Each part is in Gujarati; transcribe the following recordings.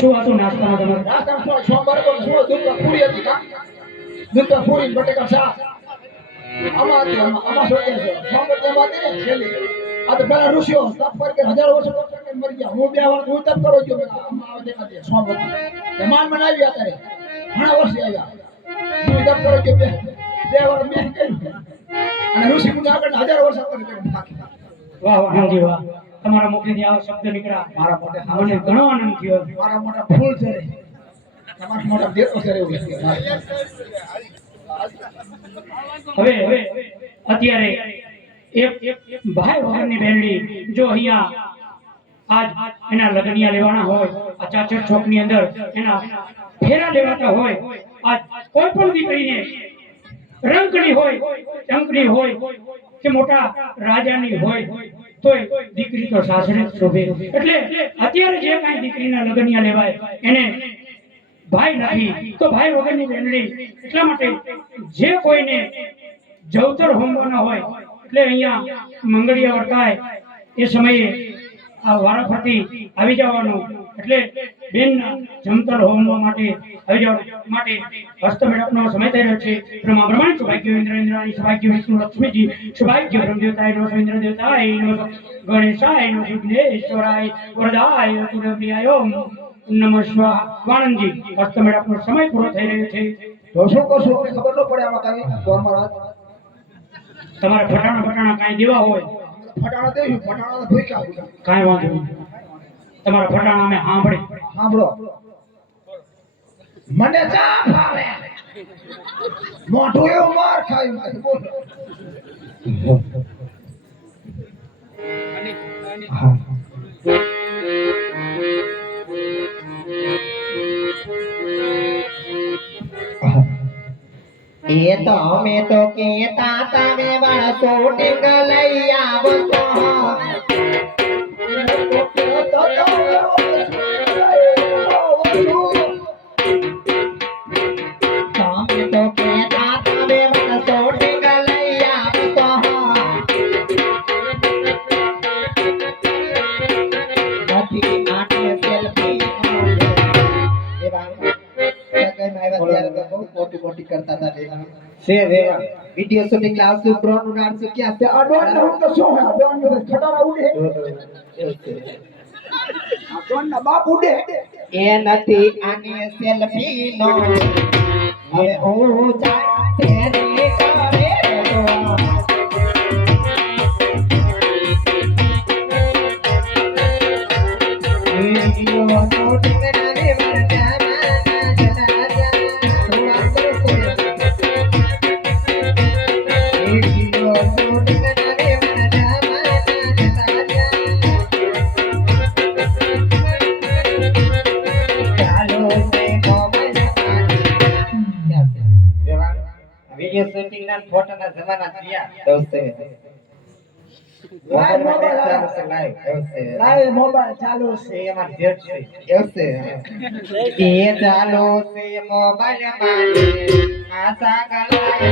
શું હતું નાસ્તામાં તમારે નાસ્તામાં સોમવારે તો શું દૂધમાં પૂરી હતી કા? દુકા પૂરી બટેકા શાક. આમાં હતી આમાં આમાં શું કહે છે? સોમવાર તેમાં હતી ને છેલ્લી. આ તો પેલા ઋષિઓ તપ પર કે હજારો વર્ષ તપ મરી ગયા. હું બે વાર હું તપ કરો છું આમાં આવે દેખા દે સોમવાર મહેમાન મને આવ્યા ત્યારે. ઘણા વર્ષે આવ્યા. હું તપ કરો છું બે. બે વાર મેં કર્યું. અને ઋષિ મુનિ આગળ હજારો વર્ષ આગળ કર્યું. વાહ વાહ હાજી વાહ. તમારા મુખેથી આવો શબ્દ નીકળ્યા. મારા મોઢે મને ઘણો આનંદ થયો. મારા મોટા ફૂલ છે. તમારા મોટા દેતો છે એવું હવે હવે અત્યારે એક ભાઈ વગરની બેનડી જો અહીંયા આજ એના લગ્નિયા લેવાના હોય આ ચાચર ચોકની અંદર એના ફેરા લેવાતા હોય આજ કોઈ પણ દીકરીને રંકની હોય ટંકની હોય કે મોટા રાજાની હોય તોય દીકરી તો સાસરે શોભે. એટલે અત્યારે જે કાંઈ દીકરીના લગ્નિયા લેવાય, એને ભાઈ નથી, તો ભાઈ વગરની બેનડી એટલા માટે જે કોઈને જવતર હોમવાના હોય, એટલે અહીંયા મંગળિયા વર્તાય એ સમયે આ વારાફરતી આવી જવાનું. એટલે બેનના જમતર હોમવા માટે જવા માટે હસ્તમેળાપનો સમય થઈ રહ્યો છે. બ્રહ્મા બ્રહ્માણ સૌભાગ્ય ઇન્દ્ર ઇન્દ્રાણી સૌભાગ્ય વિષ્ણુ લક્ષ્મીજી સૌભાગ્ય બ્રહ્મદેવતાય નમઃ ઇન્દ્ર દેવતાય નમઃ ગણેશાય નમઃ વિઘ્નેશ્વરાય વરદાય તુરવ્યાય ઓમ નમઃ સ્વાહા વાણંદજી હસ્તમેળાપનો સમય પૂરો થઈ રહ્યો છે. તો શું કરશું ખબર ન પડે આમાં કાંઈ. તો મહારાજ તમારે ફટાણા ફટાણા કાંઈ દેવા હોય? ફટાણા દેશું ફટાણા ભૂખ્યા. કાંઈ વાંધો નહીં. તમારા ફટાણા મેં સાંભળે સાંભળો. મને ચા ભાવે. મોઢું એવું માર ખાય બોલો. એ તો અમે તો કેતા તમે વાળ શૂટિંગ લઈ આવો વીડિયો શૂટિંગ લાવશું ડ્રોન ઉડાડશું ક્યાં છે? આ ડોનને હું તો શું હે? આ ડોનને તો ખટારા ઉડે. આ ડોનના બાપ ઉડે. એ નથી આને સેલ્ફી નો હવે હું જાય તેરી કરે તો વીડિયો શૂટિંગ વિડિયો શૂટિંગ ના ફોટો ના જમાના થયા. દોસ્તે લાઈવ મોબાઈલ ચાલુ છે લાઈવ દોસ્તે લાય મોબાઈલ ચાલુ છે એ અમાર જેટ છે. દોસ્તે એ ચાલો સે મોબાઈલ આશા ગલાય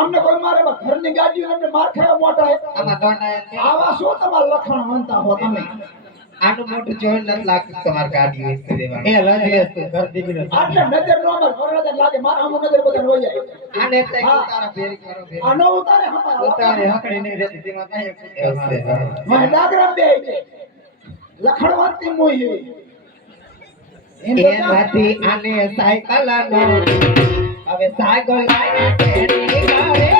અમને કોઈ મારે ઘરની ગાડી અમને માર ખાવા મોટા હે. આવા શું તમાર લખણ માનતા હો તમે. આનું મોટું જોઈન નથી લાગતું તમારી ગાડી વેચી દેવાનું. આટલે નજર નો અમાર વરરાજા લાગે માર આમ નજર બધા રોઈ જાય. આને તે ઉતારા ફેરી કરો ફેરી. આનો ઉતારે હમાર ઉતારે હમારા મને ડાગરા દે છે. લખણ વાંચતી તો જા. એનાથી આને સાયકલ નો હવે સાયકલ લાઈને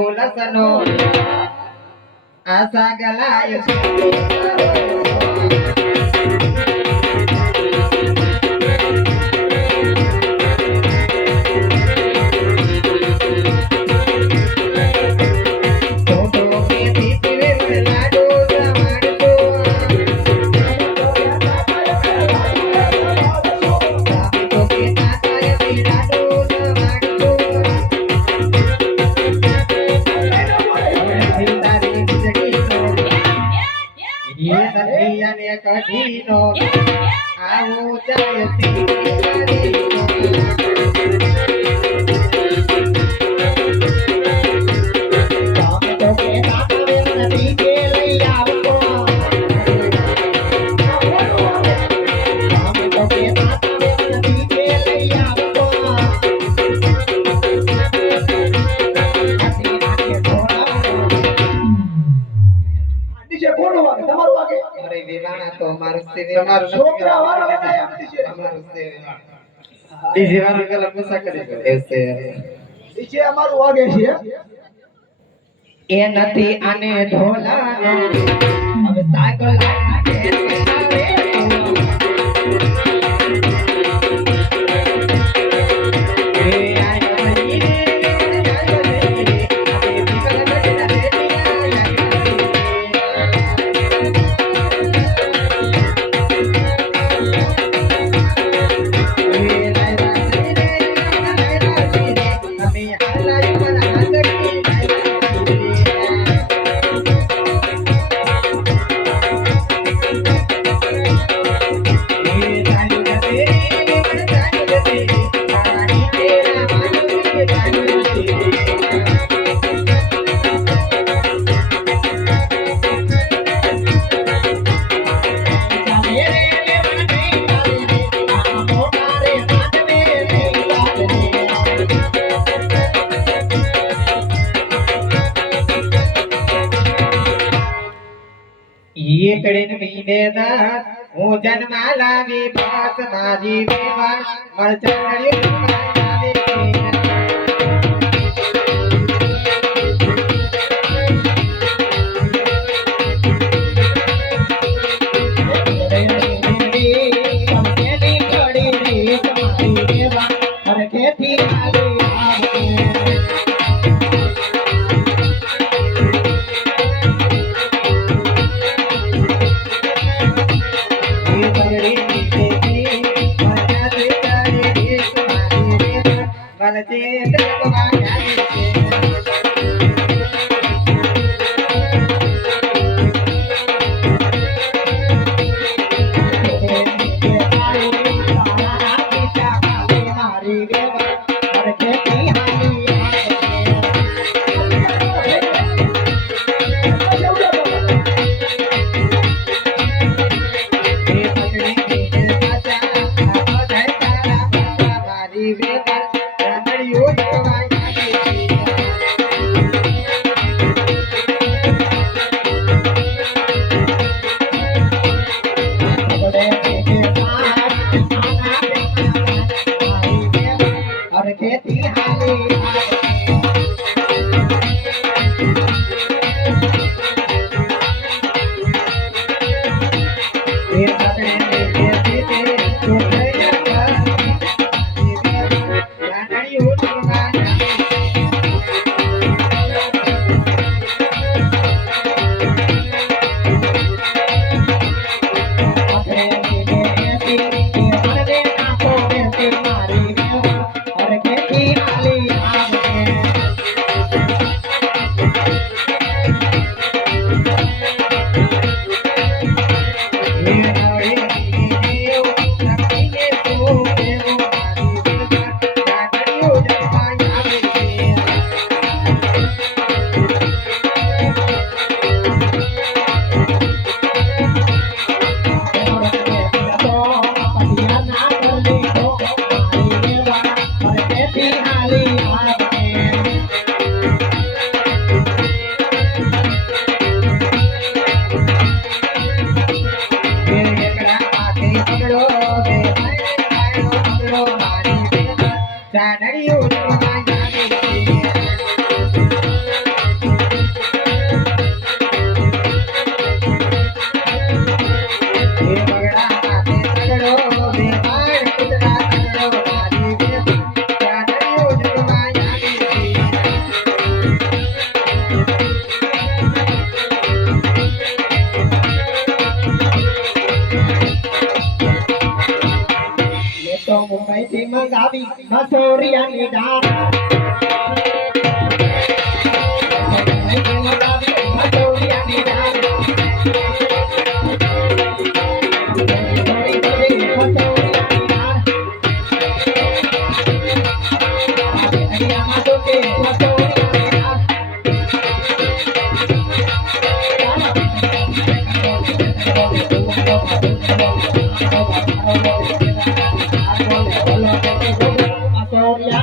ಉಲಸನು ಆಸಗಲಾಯಿಸು છોકરા અમારું વાગે છે. એ નથી આને ઢોલા સાયકલ પ્યાસ ના જીવે મરચડ્યું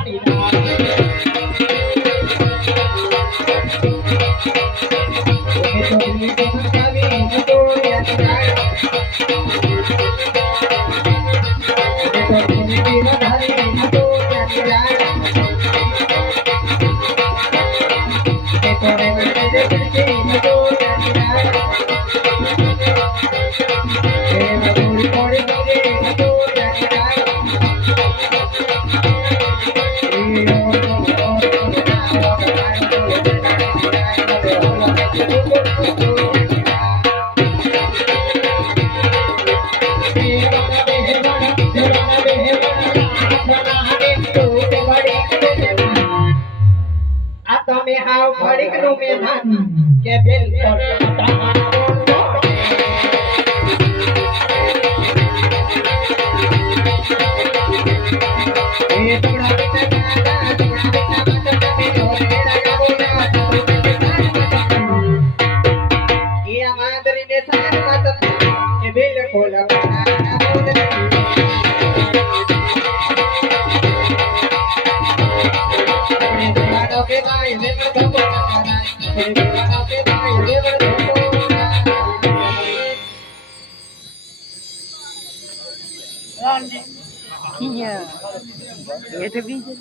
Thank you. આ તમે હાવ ઘડીકનું મેહમાન Thank you. એ તો બીજું